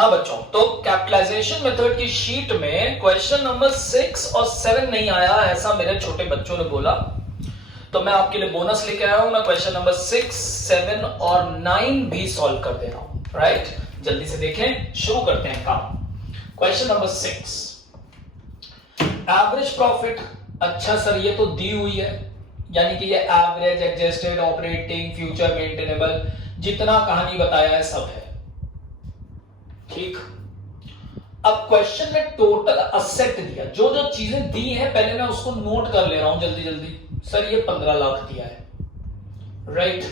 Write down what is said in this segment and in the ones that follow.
हाँ बच्चों, तो कैपिटलाइजेशन मेथड की शीट में क्वेश्चन नंबर 6 और 7 नहीं आया, ऐसा मेरे छोटे बच्चों ने बोला, तो मैं आपके लिए बोनस लेके आया हूं। मैं क्वेश्चन नंबर 6, 7 और 9 भी सॉल्व कर दे रहा हूं। राइट, जल्दी से देखें, शुरू करते हैं काम। Question number 6, average profit. अच्छा सर, ये तो दी हुई है, यानी कि ये average, adjusted, operating, future maintainable, जितना कहानी बताया है सब है, ठीक। अब क्वेश्चन में टोटल असेट दिया, जो जो चीजें दी हैं पहले मैं उसको नोट कर ले रहा हूं जल्दी जल्दी। सर ये 15 लाख दिया है, राइट,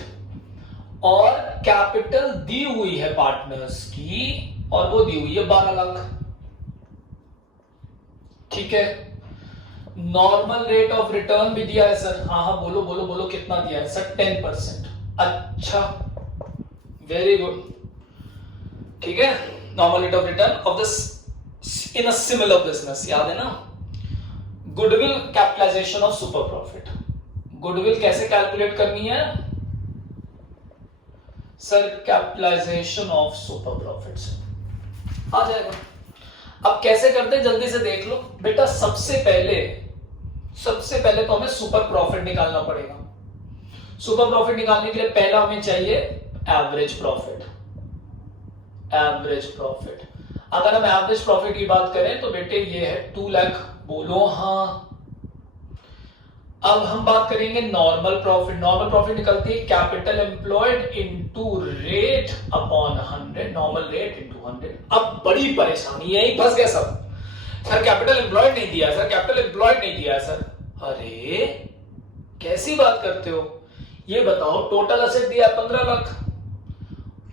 और कैपिटल दी हुई है पार्टनर्स की, और वो दी हुई है 12 लाख, ठीक है। नॉर्मल रेट ऑफ रिटर्न भी दिया है सर। हाँ हाँ, बोलो बोलो बोलो, कितना दिया है सर? 10%। अच्छा, वेरी गुड, ठीक है। Normal rate of return of this in a similar business, याद है ना। Goodwill capitalization of super profit. Goodwill कैसे कैलकुलेट करनी है sir? Capitalization of super profit से आ जाएगा। अब कैसे करते हैं जल्दी से देख लो बेटा। सबसे पहले तो हमें सुपर प्रॉफिट निकालना पड़ेगा। सुपर प्रॉफिट निकालने के लिए पहला हमें चाहिए एवरेज प्रॉफिट। एवरेज प्रॉफिट, अगर हम एवरेज प्रॉफिट की बात करें तो बेटे ये है 2 लाख, बोलो हाँ। अब हम बात करेंगे नॉर्मल प्रॉफिट। नॉर्मल प्रॉफिट निकलती है capital employed into rate upon 100, normal rate into 100। अब बड़ी परेशानी, यही फंस गए सब। सर कैपिटल एम्प्लॉयड नहीं दिया सर, कैपिटल एम्प्लॉयड नहीं दिया सर। अरे कैसी बात करते हो? ये बताओ, टोटल असेट दिया 15 लाख,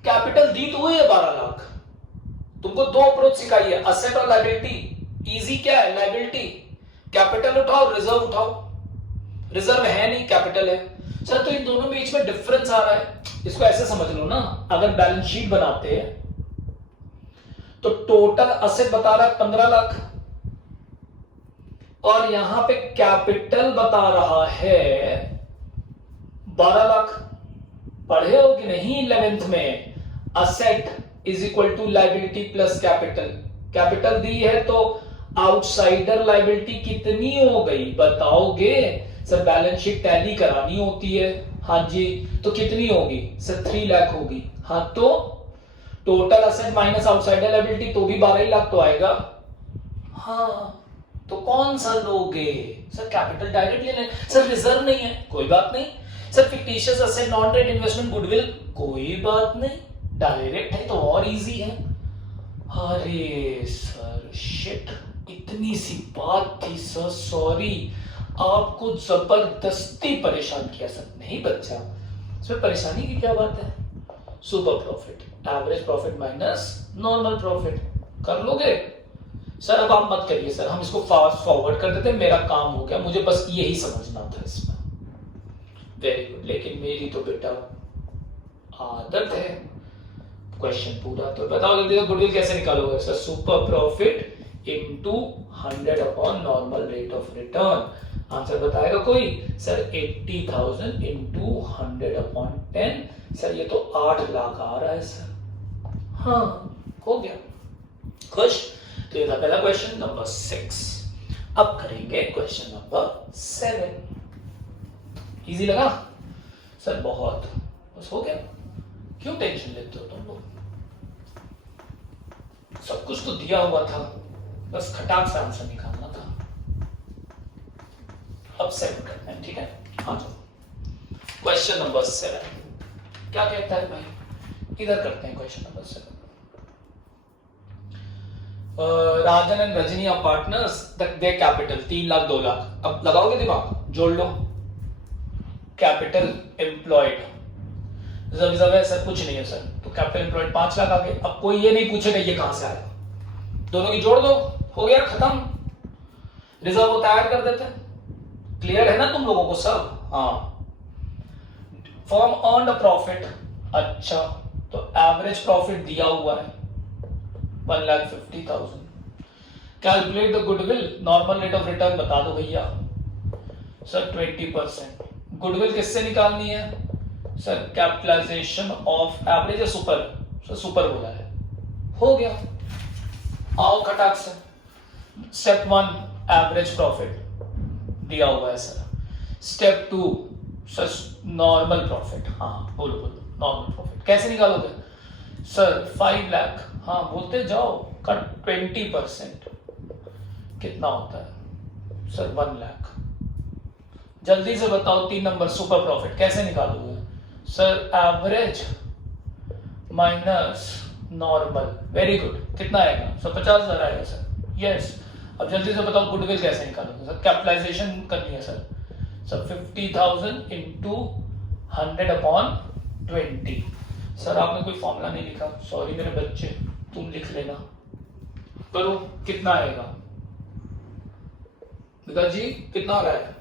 कैपिटल दी तो हुई है 12 लाख। तुमको 2 अप्रोच सिखाई है, असेट और लायबिलिटी। इजी क्या है? लायबिलिटी, कैपिटल उठाओ, रिजर्व उठाओ। रिजर्व है नहीं, कैपिटल है। सर तो इन दोनों बीच में डिफरेंस आ रहा है, इसको ऐसे समझ लो ना। अगर बैलेंस शीट बनाते हैं तो टोटल असेट बता रहा है 15 लाख, और यहां पे कैपिटल बता रहा है 12 लाख। पढ़े हो कि नहीं 11th में? Asset is equal to liability plus capital. Capital दी है तो आउटसाइडर लायबिलिटी कितनी हो गई बताओगे? सर बैलेंस शीट टैली करानी होती है। हाँ जी, तो कितनी होगी सर? 3 लाख होगी। हाँ तो total asset minus outsider liability तो भी 12 लाख तो आएगा। हाँ, तो कौन सा लोगे सर? कैपिटल डायरेक्ट ले लें। सर रिजर्व नहीं है, कोई बात नहीं। Sir fictitious asset, non trade investment, goodwill, कोई बात नहीं, डायरेक्ट है तो और इजी है। अरे सर शिट, इतनी सी बात थी सर, सॉरी, आपको जबरदस्ती परेशान किया सर। नहीं बच्चा, इसमें परेशानी की क्या बात है? Super profit, average profit minus normal profit, कर लोगे सर? अब आप मत करिए सर, हम इसको फास्ट फॉरवर्ड कर देते हैं, मेरा काम हो गया, मुझे बस यही समझना था इसमें। वेरी गुड, लेकिन मेरी तो बेटा आदत है क्वेश्चन पूरा, तो बताओ जल्दी से गुडविल कैसे निकालोगे sir? Super profit into 100 upon normal rate of return. Answer बताएगा कोई? Sir 80,000 into 100 upon 10। सर ये तो 8 लाख आ रहा है सर। हाँ, हो गया, खुश? तो ये था पहला क्वेश्चन नंबर 6। अब करेंगे क्वेश्चन नंबर 7। इजी लगा सर? बहुत, बस हो गया। क्यों टेंशन लेते हो तुम लोग? सब कुछ तो दिया हुआ था, बस खटाक से आंसर निकालना था। अब 7 करते हैं, ठीक है? हाँ चलो, क्वेश्चन नंबर 7 क्या कहता है भाई? इधर करते हैं question number 7। Rajan and Rajni are partners, they capital 3 lakh 2 lakh. अब लगाओगे दिमाग, जोड़ लो। कैपिटल एम्प्लॉयड, रिजर्व है सर, कुछ नहीं है सर, तो कैपिटल एम्प्लॉयड 5 लाख आ गए। अब कोई ये नहीं पूछेगा ये कहां से आया, दोनों की जोड़ दो, हो गया, खत्म। रिजर्व को तैयार कर देते हैं। क्लियर है ना तुम लोगों को सब? हाँ। फर्म अर्न्ड अ प्रॉफिट, अच्छा, तो एवरेज प्रॉफिट दिया हुआ है 1,50,000। Calculate the goodwill, normal rate of return बता दो भैया। सर 20%। गुडविल किससे निकालनी है सर? कैपिटलाइजेशन ऑफ एवरेज या सुपर? सर सुपर बोला है, हो गया, आओ खटाक से। स्टेप 1 एवरेज प्रॉफिट दिया हुआ है sir. Step 2 sir normal profit, हाँ बोलो नॉर्मल प्रॉफिट कैसे निकालोगे सर? 5 लाख, हाँ बोलते जाओ, कट 20% कितना होता है सर? 1 लाख। जल्दी से बताओ 3 नंबर सुपर प्रॉफिट कैसे निकालोगे sir? Average minus normal, very good, कितना आएगा सर? 50,000 आएगा सर, यस। अब जल्दी से बताओ गुडविल कैसे निकालोगे सर? कैपिटलाइजेशन करनी है सर। Sir 50,000 into 100/20। सर आपने कोई फॉर्मूला नहीं लिखा, सॉरी मेरे बच्चे, तुम लिख लेना। करो, कितना आएगा विकास जी, कितना आ रहा है?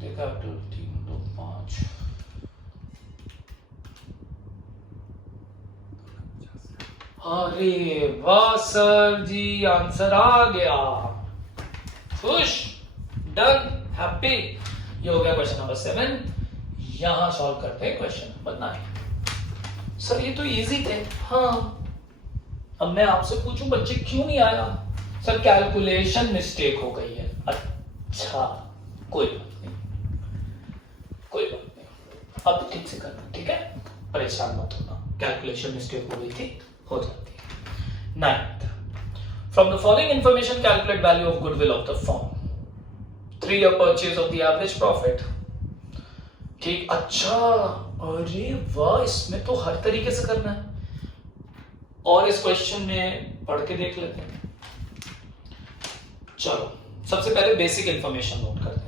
देखा 2 3 2 5, अरे वाह सर जी, आंसर आ गया, खुश, डन, हैप्पी। ये हो गया क्वेश्चन नंबर 7। यहां सॉल्व करते हैं क्वेश्चन नंबर 9। सर ये तो इजी थे, हाँ। अब मैं आपसे पूछूं बच्चे क्यों नहीं आया? सर कैलकुलेशन मिस्टेक हो गई है। अच्छा कोई बात नहीं, कोई बात नहीं, अब ठीक से करना, ठीक है, परेशान मत होना। कैलकुलेशन मिस्टेक हो गई थी, हो जाती है। 9th, from the following information calculate value of goodwill of the firm. 3-year purchase of the average profit. ठीक, अच्छा, अरे वाह, इसमें तो हर तरीके से करना है। और इस क्वेश्चन में पढ़ के देख लेते हैं। चलो सबसे पहले बेसिक इंफॉर्मेशन नोट करते हैं।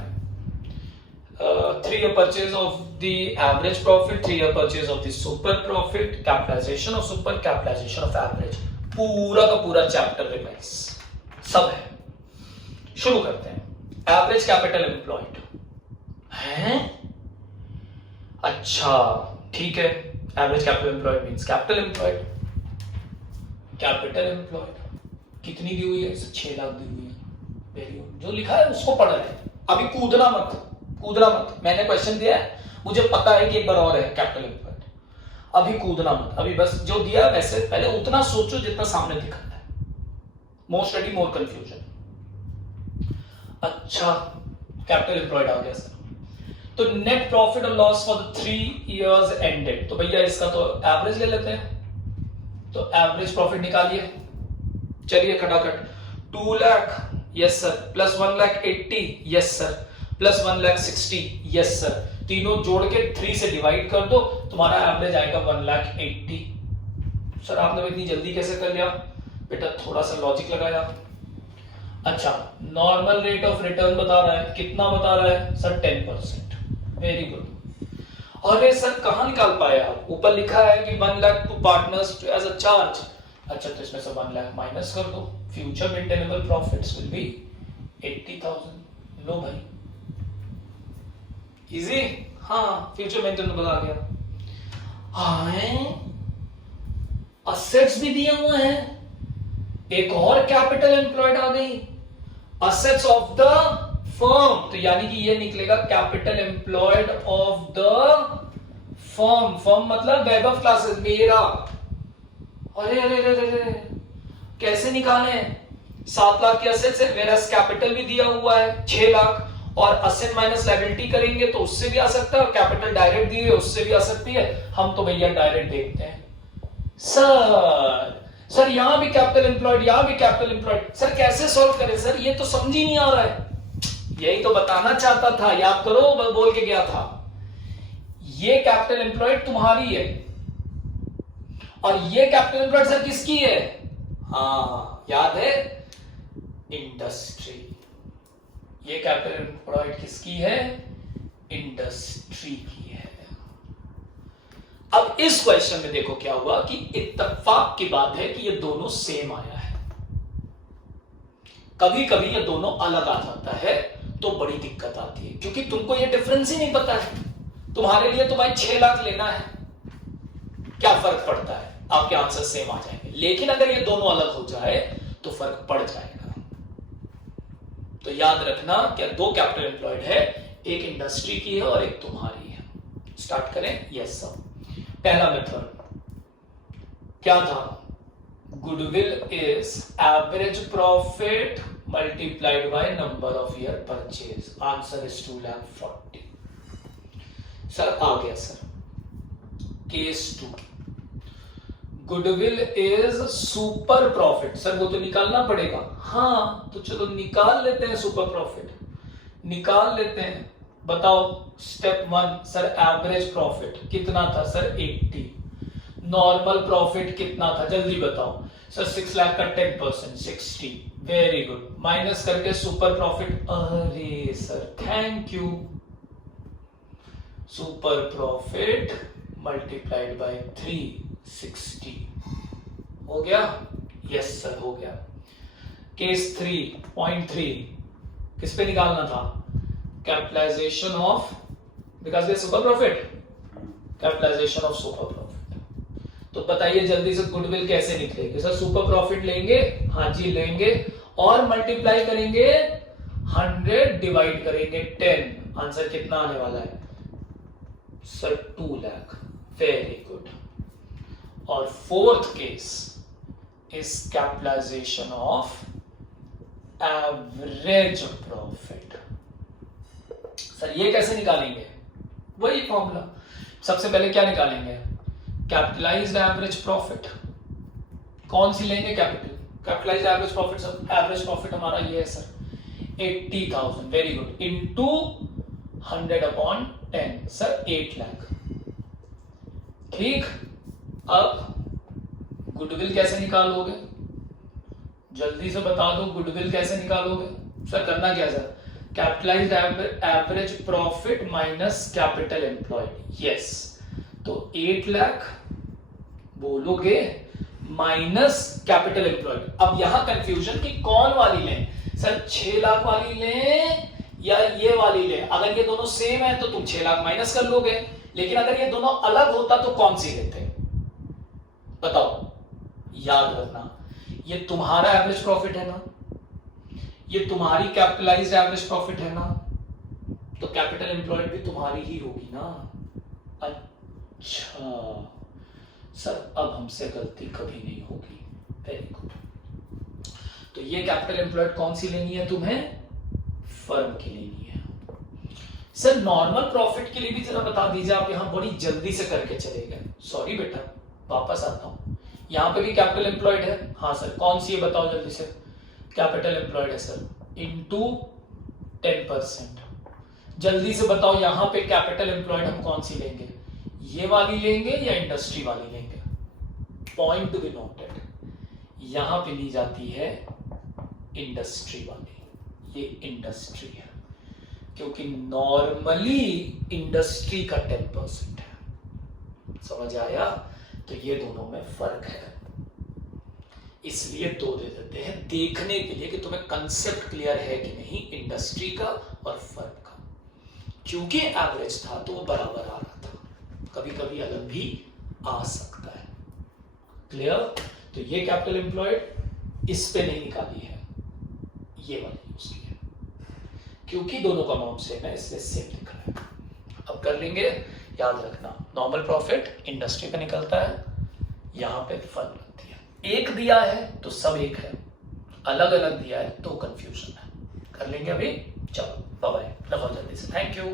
3-year purchase of the average profit, 3-year purchase of the super profit, capitalization of super, capitalization of average, पूरा का पूरा चैप्टर रिवाइज सब है। शुरू करते हैं। एवरेज कैपिटल एम्प्लॉयड है, अच्छा ठीक है। Average capital employed means capital employed, capital employed कितनी दी हुई है? 6 लाख दी हुई है, वेरी गुड। जो लिखा है उसको पढ़ रहे हैं, अभी कूदना मत, कूदना मत। मैंने क्वेश्चन दिया है, मुझे पता है कि एक बार और है कैपिटल एम्प्लॉयड, अभी कूदना मत, अभी बस जो दिया वैसे पहले उतना सोचो जितना सामने दिखा है। More study more confusion. अच्छा कैपिटल एम्प्लॉयड आ गया सर। तो नेट प्रॉफिट और loss for the 3 years ended, तो भैया इसका तो एवरेज ले लेते हैं। तो एवरेज प्रॉफिट निकालिए, चलिए खटाखट। 2 lakh, yes sir, plus 1,80,000, yes sir, plus 1,60,000, yes sir. तीनों जोड़ के 3 से डिवाइड कर दो, तुम्हारा एवरेज आएगा 1,80,000। सर आपने इतनी जल्दी कैसे कर लिया? बेटा थोड़ा सा लॉजिक लगाया। अच्छा, नॉर्मल रेट ऑफ रिटर्न बता रहा है, कितना बता रहा है सर? 10%, very good. अरे सर कहां निकाल पाए आप? ऊपर लिखा है कि 1 lakh to partners as a charge. अच्छा तो इसमें से 1 लाख माइनस कर दो, future maintainable profits will be 80,000। लो भाई, इजी, हाँ फ्यूचर मेंटेनेबल आ गया। असेट्स भी दिया हुआ है, एक और कैपिटल एम्प्लॉयड आ गई, असेट्स ऑफ द फर्म, तो यानी कि ये निकलेगा capital employed of the firm. Firm मतलब वैभव क्लासेस, मेरा। अरे अरे अरे अरे कैसे निकाले? 7 लाख के असेट्स है, मेरा कैपिटल भी दिया हुआ है 6 लाख, और असेट माइनस लायबिलिटी करेंगे तो उससे भी आ सकता है, और कैपिटल डायरेक्ट दी है उससे भी आ सकती है। हम तो भैया डायरेक्ट देखते हैं। सर यहां भी कैपिटल एम्प्लॉयड, यहां भी कैपिटल एम्प्लॉयड, सर कैसे सॉल्व करें सर? ये तो समझ ही नहीं आ रहा है। यही तो बताना चाहता था, याद करो, बोल के गया था। ये कैपिटल एम्प्लॉयड तुम्हारी है, और ये कैपिटल एम्प्लॉयड सर किसकी है? हाँ याद है, इंडस्ट्री। ये कैपिटल एम्प्लॉयड किसकी है? इंडस्ट्री की है। अब इस क्वेश्चन में देखो क्या हुआ कि इत्तेफाक की बात है कि ये दोनों सेम आया है। कभी कभी ये दोनों अलग आ जाता है तो बड़ी दिक्कत आती है, क्योंकि तुमको ये डिफरेंस ही नहीं पता है। तुम्हारे लिए तो भाई 6 लाख लेना है, क्या फर्क पड़ता है? आपके आंसर सेम आ जाएंगे। लेकिन अगर ये दोनों अलग हो जाए तो फर्क पड़ जाएगा। तो याद रखना कि 2 कैपिटल एम्प्लॉयड है, एक इंडस्ट्री की है और एक तुम्हारी है। स्टार्ट करें? Yes sir. पहला मेथड क्या था? Goodwill is average profit multiplied by number of year purchase, answer is 2,40,000। Sir आ गया sir. Case 2, goodwill is super profit. Sir वो तो निकालना पड़ेगा। हाँ तो चलो निकाल लेते हैं, सुपर प्रॉफिट निकाल लेते हैं। बताओ स्टेप 1 सर, एवरेज प्रॉफिट कितना था सर? 80। नॉर्मल प्रॉफिट कितना था? जल्दी बताओ सर। 6 लाख का 10% 60। Very good. माइनस करके सुपर प्रॉफिट, अरे sir thank you, super profit multiplied bye 360 हो गया? यस सर हो गया। केस 3.3 किस पे निकालना था? कैपिटलाइजेशन ऑफ, बिकॉज ये super profit, capitalization of super profit. तो बताइए जल्दी से गुडविल कैसे निकलेगी? सर सुपर प्रॉफिट लेंगे, हाँ जी लेंगे, और मल्टीप्लाई करेंगे 100 डिवाइड करेंगे 10। आंसर कितना आने वाला है सर? 2 लाख। Very good. और fourth case is capitalisation of average profit. Sir ये कैसे निकालेंगे? वही फॉर्मूला। सबसे पहले क्या निकालेंगे? Capitalised average profit. कौन सी लेंगे? Capitalised average profit. Sir average profit हमारा ये है sir 80,000। Very good. Into 100/10 sir 8 lakh. ठीक। अब गुडविल कैसे निकालोगे? जल्दी से बता दो, गुडविल कैसे निकालोगे? सर करना क्या sir? Capitalised average profit minus capital employed. Yes, तो 8 लाख बोलोगे माइनस कैपिटल एम्प्लॉयड। अब यहां कंफ्यूजन कि कौन वाली लें? सर 6 लाख वाली लें या ये वाली लें? अगर ये दोनों सेम है तो तुम 6 लाख माइनस कर लोगे, लेकिन अगर ये दोनों अलग होता तो कौन सी लेते? बताओ। याद रखना, ये तुम्हारा एवरेज प्रॉफिट है ना, ये तुम्हारी कैपिटलाइज्ड एवरेज प्रॉफिट है ना, तो कैपिटल एम्प्लॉयड भी तुम्हारी ही होगी ना। अच्छा सर, अब हमसे गलती कभी नहीं होगी। Very good. तो ये कैपिटल एम्प्लॉयड कौन सी लेनी है तुम्हें? फर्म की लेनी है। सर नॉर्मल प्रॉफिट के लिए भी जरा बता दीजिए, आप यहां बड़ी जल्दी से करके चले गए। सॉरी बेटा, वापस आता हूं। यहां पे भी कैपिटल एम्प्लॉयड है। हाँ सर, कौन सी है बताओ जल्दी से? कैपिटल एम्प्लॉयड है सर, इनटू 10%। जल्दी से बताओ यहां पे कैपिटल एम्प्लॉयड हम कौन सी लेंगे? ये वाली लेंगे या इंडस्ट्री वाली लेंगे? पॉइंट टू बी नोटेड, यहां पे ली जाती है इंडस्ट्री वाली। ये इंडस्ट्री है क्योंकि नॉर्मली इंडस्ट्री का 10% है। समझ आया? तो ये दोनों में फर्क है, इसलिए 2 दे देते हैं देखने के लिए कि तुम्हें कंसेप्ट क्लियर है कि नहीं इंडस्ट्री का और फर्म का। क्योंकि एवरेज था तो वो बराबर आ रहा था, कभी कभी अलग भी आ सकता है। क्लियर? तो ये कैपिटल एम्प्लॉयड इस पे नहीं निकाली है, ये वाली यूज की है, क्योंकि दोनों का अमाउंट सेम है इसलिए सेम दिख रहा है। अब कर लेंगे। याद रखना, नॉर्मल प्रॉफिट इंडस्ट्री पे निकलता है, यहां पे फर्म लगती है। एक दिया है तो सब एक है, अलग अलग दिया है तो कंफ्यूजन है। कर लेंगे अभी। चलो बाय बाय, लगाओ जल्दी से। Thank you.